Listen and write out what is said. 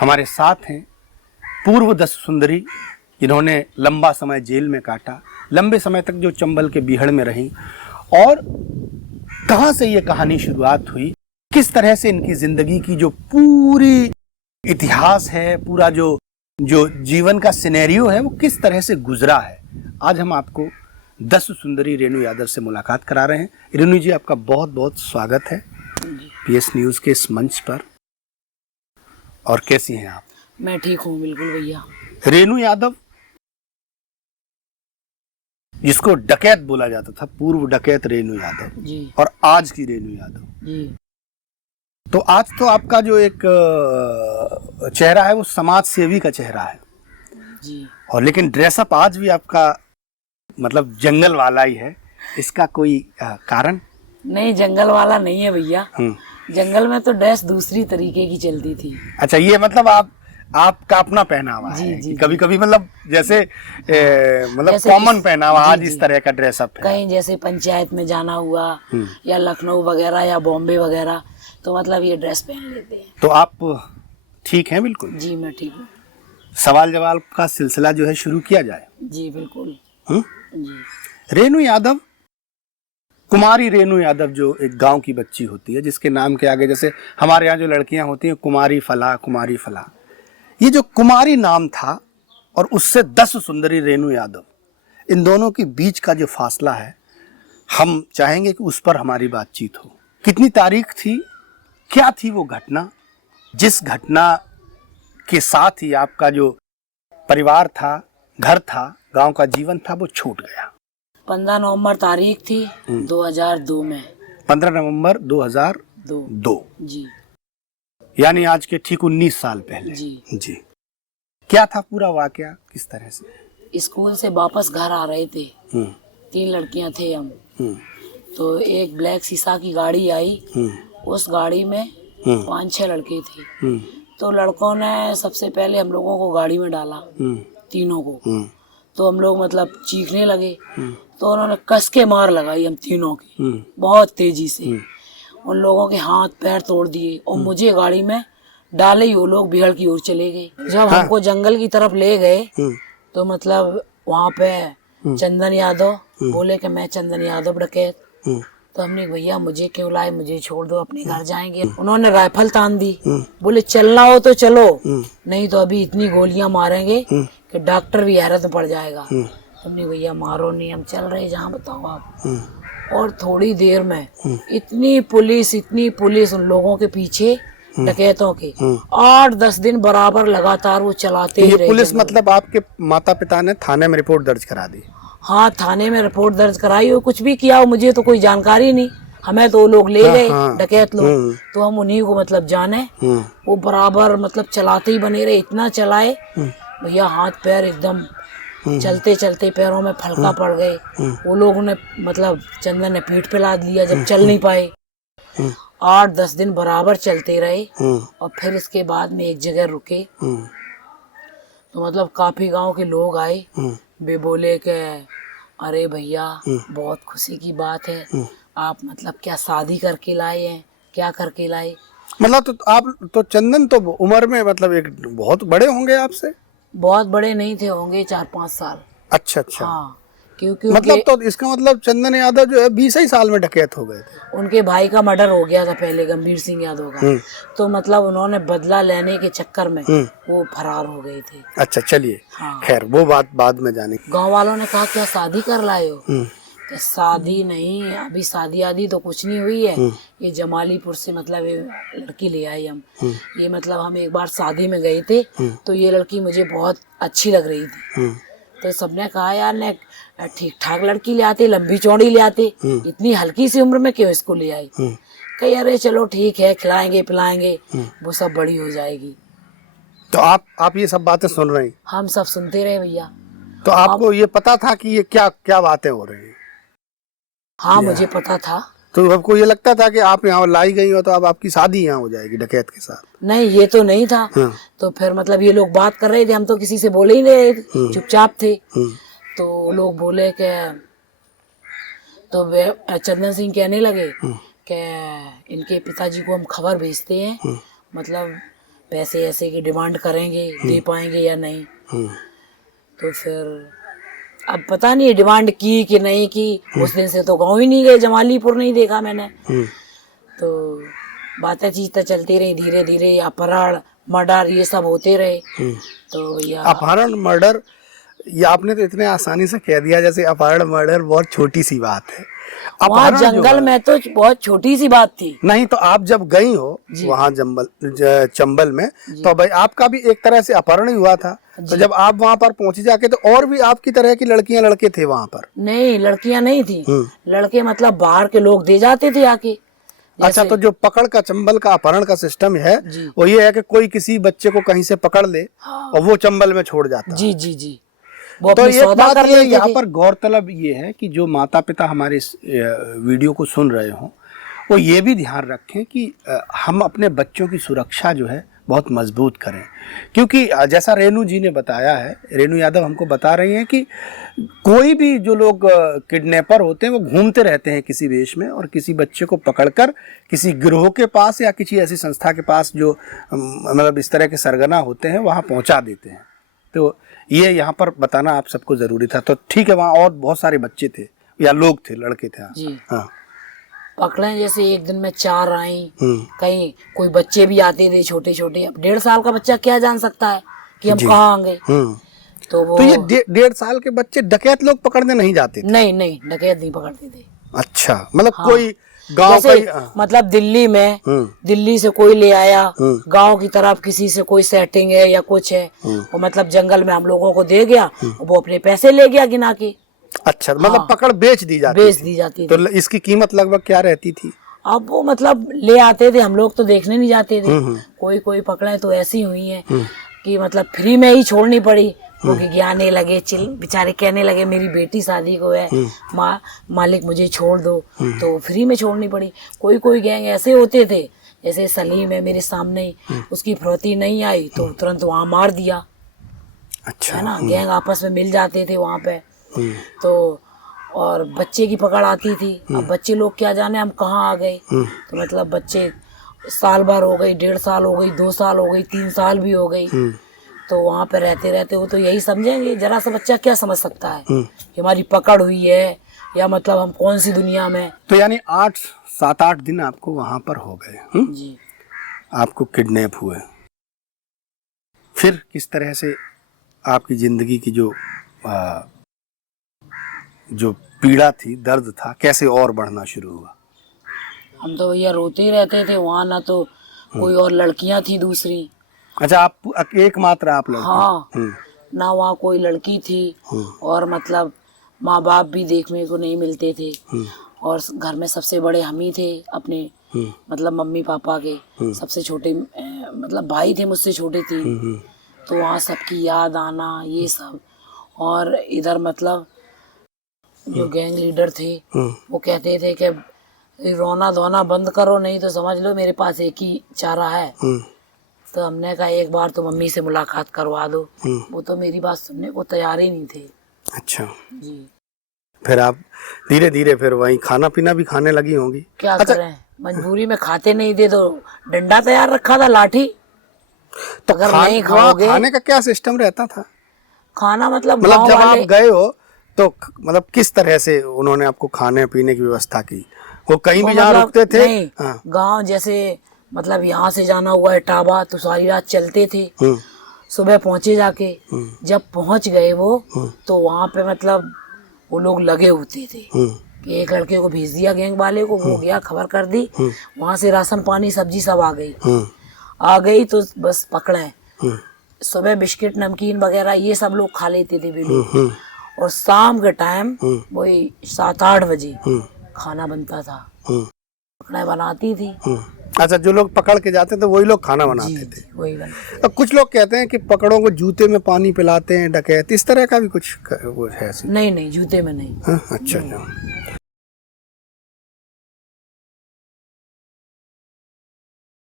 हमारे साथ हैं पूर्व 10 सुंदरी, जिन्होंने लंबा समय जेल में काटा, लंबे समय तक जो चंबल के बीहड़ में रहीं, और कहाँ से ये कहानी शुरुआत हुई, किस तरह से इनकी जिंदगी की जो पूरी इतिहास है, पूरा जो जो जीवन का सिनेरियो है, वो किस तरह से गुजरा है। आज हम आपको 10 सुंदरी रेणु यादव से मुलाकात करा रहे हैं। रेणु जी, आपका बहुत बहुत स्वागत है पीएस न्यूज के इस मंच पर। और कैसी हैं आप? मैं ठीक हूँ बिल्कुल भैया। रेणु यादव, जिसको डकैत बोला जाता था, पूर्व डकैत रेणु यादव जी, और आज की रेणु यादव जी, तो आज तो आपका जो एक चेहरा है वो समाज सेवी का चेहरा है जी। और लेकिन ड्रेसअप आज भी आपका मतलब जंगल वाला ही है। इसका कोई कारण? नहीं, जंगल वाला नहीं है भैया। जंगल में तो ड्रेस दूसरी तरीके की चलती थी। अच्छा, ये मतलब आपका अपना पहनावा जी, है जी, कभी कभी मतलब जैसे मतलब जैसे कॉमन पहनावा आज जी, इस तरह का ड्रेसअप है। कहीं जैसे पंचायत में जाना हुआ या लखनऊ वगैरह या बॉम्बे वगैरह, तो मतलब ये ड्रेस पहन लेते हैं। तो आप ठीक हैं? बिल्कुल जी, मैं ठीक हूँ। सवाल जवाब का सिलसिला जो है शुरू किया जाए। जी बिल्कुल। जी, रेणु यादव, कुमारी रेणु यादव, जो एक गांव की बच्ची होती है जिसके नाम के आगे, जैसे हमारे यहाँ जो लड़कियां होती हैं कुमारी फला, कुमारी फला, ये जो कुमारी नाम था और उससे 10 सुंदरी रेणु यादव, इन दोनों के बीच का जो फासला है, हम चाहेंगे कि उस पर हमारी बातचीत हो। कितनी तारीख थी, क्या थी वो घटना, जिस घटना के साथ ही आपका जो परिवार था, घर था, गांव का जीवन था, वो छूट गया? 15 नवंबर तारीख थी 2002 में। 15 नवंबर 2002। जी, यानी आज के ठीक 19 साल पहले। जी। क्या था पूरा वाकया, किस तरह से? स्कूल से वापस घर आ रहे थे, 3 लड़कियां थे हम। तो एक ब्लैक शीशा की गाड़ी आई, उस गाड़ी में 5-6 लड़के थे। तो लड़कों ने सबसे पहले हम लोगों को गाड़ी में डाला, तीनों को। तो हम लोग मतलब चीखने लगे, तो उन्होंने कस के मार लगाई हम तीनों की, बहुत तेजी से। उन लोगों के हाथ पैर तोड़ दिए और मुझे गाड़ी में डाले ही वो लोग बिहड़ की ओर चले गए। जब हमको जंगल की तरफ ले गए तो मतलब वहाँ पे चंदन यादव बोले कि मैं चंदन यादव डकैत। तो हमने भैया मुझे क्यों लाए, मुझे छोड़ दो, अपने घर जाएंगे। उन्होंने राइफल तान दी, बोले चलना हो तो चलो, नहीं तो अभी इतनी गोलियां मारेंगे कि डॉक्टर भी हैरत में पड़ जाएगा। हमने भैया मारो नहीं, हम चल रहे जहाँ बताओ आप। और थोड़ी देर में इतनी पुलिस उन लोगों के पीछे, डकैतों के, 8-10 दिन बराबर लगातार वो चलाते ही रहे। पुलिस मतलब आपके माता पिता ने थाने में रिपोर्ट दर्ज करा दी? हाँ, थाने में रिपोर्ट दर्ज कराई हो, कुछ भी किया हो, मुझे तो कोई जानकारी नहीं। हमें तो वो लोग ले गए, डकैत लोग, तो हम उन्हीं को मतलब जाने। वो बराबर मतलब चलाते ही बने रहे, इतना चलाए भैया हाथ पैर एकदम चलते चलते पैरों में फलका पड़ गए। वो लोगों ने मतलब चंदन ने पीठ पे लाद लिया जब चल नहीं पाए। 8-10 दिन बराबर चलते रहे और फिर इसके बाद में एक जगह रुके। तो मतलब काफी गांव के लोग आए, वे बोले कि अरे भैया बहुत खुशी की बात है, आप मतलब क्या शादी करके लाए हैं, क्या करके लाए? मतलब तो आप तो चंदन तो उम्र में मतलब एक बहुत बड़े होंगे आपसे? बहुत बड़े नहीं थे, होंगे 4-5 साल। अच्छा अच्छा। हाँ, क्योंकि मतलब तो इसका मतलब चंदन यादव जो है 20 ही साल में डकैत हो गए थे। उनके भाई का मर्डर हो गया था पहले, गंभीर सिंह यादव का। तो मतलब उन्होंने बदला लेने के चक्कर में वो फरार हो गए थे। अच्छा, चलिए। हाँ। खैर वो बात बाद में जाने। गांव वालों ने कहा क्या शादी कर लाए हो? कि शादी नहीं, अभी शादी आदि तो कुछ नहीं हुई है। ये जमालीपुर से मतलब ये लड़की ले आई हम। ये मतलब हम एक बार शादी में गए थे तो ये लड़की मुझे बहुत अच्छी लग रही थी। तो सबने कहा यार ने ठीक ठाक लड़की ले आते, लंबी चौड़ी ले आते, इतनी हल्की सी उम्र में क्यों इसको ले आई? कही अरे चलो ठीक है, खिलाएंगे पिलाएंगे, वो सब बड़ी हो जाएगी। तो आप ये सब बातें सुन रही? हम सब सुनते रहे भैया। तो आपको ये पता था कि ये क्या क्या बातें हो रही हैं? हाँ, मुझे पता था। तो आपको ये लगता था कि आप यहाँ लाई गई हो तो अब आपकी शादी यहाँ हो जाएगी डकैत के साथ? नहीं, ये तो नहीं था। तो फिर मतलब ये लोग बात कर रहे थे, हम तो किसी से बोले ही नहीं, चुपचाप थे। तो लोग बोले कि तो वे चंदन सिंह कहने लगे कि इनके पिताजी को हम खबर भेजते हैं, मतलब पैसे ऐसे की डिमांड करेंगे, दे पाएंगे या नहीं। तो फिर अब पता नहीं डिमांड की कि नहीं की, उस दिन से तो गाँव ही नहीं गए, जमालीपुर नहीं देखा मैंने। तो बातें चीजें चलती रही, धीरे धीरे अपहरण मर्डर ये सब होते रहे। तो भैया अपहरण मर्डर ये आपने तो इतने आसानी से कह दिया जैसे अपहरण मर्डर बहुत छोटी सी बात है। वहाँ अपहरण जो जंगल है- में तो बहुत छोटी सी बात थी। नहीं तो आप जब गई हो वहाँ चंबल में, तो भाई आपका भी एक तरह से अपहरण ही हुआ था। तो जब आप वहाँ पर पहुंची जाके तो और भी आपकी तरह की लड़कियां लड़के थे वहाँ पर? नहीं, लड़कियां नहीं थी, लड़के मतलब बाहर के लोग दे जाते थे आके। अच्छा, तो जो पकड़ का चंबल का अपहरण का सिस्टम है वो ये है कि कोई किसी बच्चे को कहीं से पकड़ ले और वो चंबल में छोड़ जाता है। जी जी जी, वो तो अपनी एक सौदा बात कर ये लेते यहाँ थे। पर गौरतलब ये है कि जो माता पिता हमारे इस वीडियो को सुन रहे हों वो ये भी ध्यान रखें कि हम अपने बच्चों की सुरक्षा जो है बहुत मजबूत करें, क्योंकि जैसा रेणु जी ने बताया है, रेणु यादव हमको बता रही हैं कि कोई भी जो लोग किडनैपर होते हैं वो घूमते रहते हैं किसी वेश में और किसी बच्चे को पकड़कर किसी गिरोह के पास या किसी ऐसी संस्था के पास जो मतलब इस तरह के सरगना होते हैं वहाँ पहुँचा देते हैं। तो ये यहाँ पर बताना आप सबको ज़रूरी था। तो ठीक है, वहाँ और बहुत सारे बच्चे थे या लोग थे, लड़के थे। जी हाँ, पकड़े जैसे एक दिन में 4 आई, कहीं कोई बच्चे भी आते थे छोटे छोटे। अब 1.5 साल का बच्चा क्या जान सकता है कि हम कहाँ आएंगे। तो वो तो ये 1.5 साल के बच्चे डकैत लोग पकड़ने नहीं जाते थे? नहीं नहीं, डकैत नहीं पकड़ते थे। अच्छा, मतलब कोई गांव जैसे का मतलब दिल्ली में दिल्ली से कोई ले आया, गांव की तरफ किसी से कोई सेटिंग है या कुछ है, वो मतलब जंगल में हम लोगों को दे गया, वो अपने पैसे ले गया गिना के। अच्छा, मतलब पकड़ बेच दी जाती बेच थी। दी जाती थी। तो इसकी कीमत लगभग क्या रहती थी? अब वो मतलब ले आते थे, हम लोग तो देखने नहीं जाते थे। कोई कोई पकड़े तो ऐसी हुई है कि मतलब फ्री में ही छोड़नी पड़ी। वो गियाने लगे, चिल बेचारे कहने लगे मेरी बेटी शादी को है, मालिक मुझे छोड़ दो, तो फ्री में छोड़नी पड़ी। कोई कोई गैंग ऐसे होते थे, जैसे सलीम है मेरे सामने ही, उसकी फिरौती नहीं आई तो तुरंत वहाँ मार दिया। अच्छा, है ना, गैंग आपस में मिल जाते थे वहाँ पे। तो और बच्चे की पकड़ आती थी। अब बच्चे लोग क्या जाने हम कहाँ आ गए। तो मतलब बच्चे साल भर हो गई, 1.5 साल हो गई, 2 साल हो गई, 3 साल भी हो गई। तो वहाँ पे रहते रहते वो तो यही समझेंगे, जरा सा बच्चा क्या समझ सकता है कि हमारी पकड़ हुई है या मतलब हम कौन सी दुनिया में। तो यानी 7-8 दिन आपको वहां पर हो गए। जी, आपको किडनैप हुए। फिर किस तरह से आपकी जिंदगी की जो पीड़ा थी, दर्द था, कैसे और बढ़ना शुरू हुआ? हम तो भैया रोते ही रहते थे। वहाँ ना तो कोई और लड़कियां थी दूसरी। अच्छा, आप एकमात्र आप लड़के? हाँ, ना वहाँ कोई लड़की थी और मतलब माँ बाप भी देखने को नहीं मिलते थे। और घर में सबसे बड़े हम ही थे अपने, मतलब मम्मी पापा के। सबसे छोटे मतलब भाई थे मुझसे छोटे 3। तो वहाँ सबकी याद आना ये सब। और इधर मतलब जो गैंग लीडर थे वो कहते थे कि रोना धोना बंद करो, नहीं तो समझ लो मेरे पास एक ही चारा है। तो हमने कहा एक बार तो मम्मी से मुलाकात करवा दो। वो तो मेरी बात सुनने को तैयार ही नहीं थे। अच्छा जी, फिर आप धीरे धीरे फिर वहीं खाना पीना भी खाने लगी होंगी? क्या करें, मजबूरी में खाते नहीं थे तो डंडा तैयार रखा था, लाठी। तो अगर नहीं खाओगे, खाने का क्या सिस्टम रहता था? खाना मतलब जब गाँव आप वाले गए हो तो मतलब किस तरह से उन्होंने आपको खाने पीने की व्यवस्था की? वो कहीं भी जहाँ रुकते थे? नहीं, गाँव जैसे मतलब यहाँ से जाना हुआ है टाबा, तो सारी रात चलते थे। सुबह पहुंचे जाके, जब पहुंच गए वो तो वहाँ पे मतलब वो लोग लगे होते थे कि एक लड़के को भेज दिया गैंग वाले को, वो गया खबर कर दी, वहाँ से राशन पानी सब्जी सब आ गई तो बस पकड़े। सुबह बिस्किट नमकीन वगैरह ये सब लोग खा लेते थे वे लोग। और शाम के टाइम वही 7-8 बजे खाना बनता था, पकड़े बनाती थी। अच्छा, जो लोग पकड़ के जाते थे वही लोग खाना बनाते थे? वही बनाते। अब कुछ लोग कहते हैं कि पकड़ों को जूते में पानी पिलाते हैं डकैत, इस तरह का भी कुछ वो है? नहीं नहीं, जूते में नहीं। अच्छा।